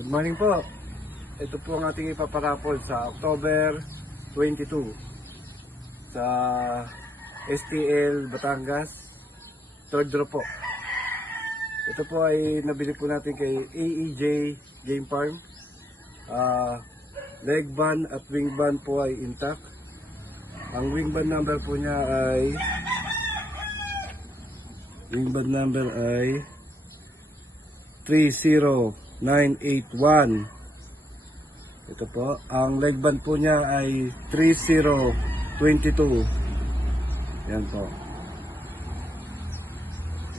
Good morning po. Ito po ang ating ipaparapol sa October 22 sa STL Batangas, third draw po. Ito po ay nabili po natin kay AEJ Game Farm. Leg band at wing band po ay intact. Ang wing band number po niya ay 30981. Ito po, ang leg band po niya ay 3022. Yan po.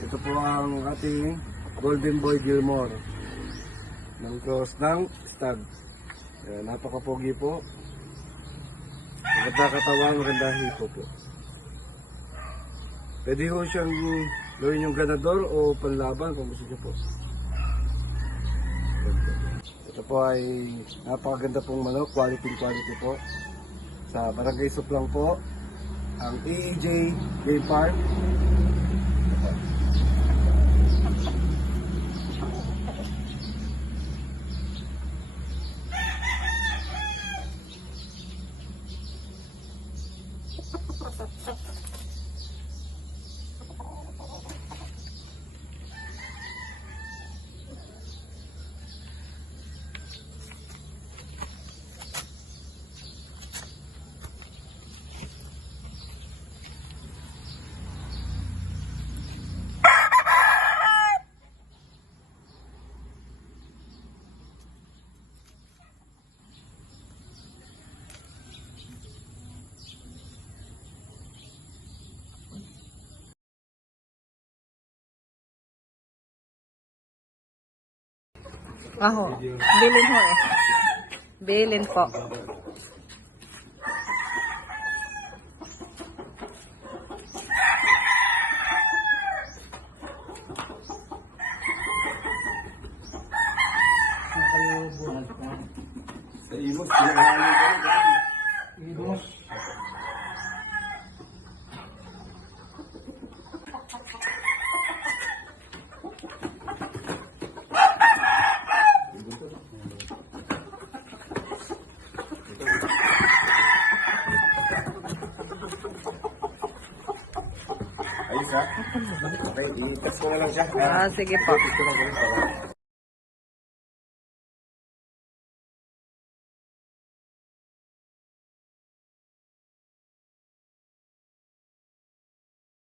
Ito po ang ating Golden Boy Gilmore ng cross ng stud. Yan, napakapogi po. Maganda katawan, maganda hipo po. Pwede ho siyang gawin yung ganador o panlaban kung gusto niyo po. Ito po ay napakaganda pong manok, quality po. Sa Barangay Suplang po, ang AEJ Game Farm. Aho, bilin ho eh. Bilin po. Sa Imos, pinakahalin ko rin. Imos. Ayos ha? Okay, i-test ko na lang siya. Sige po. Ito lang ganun para.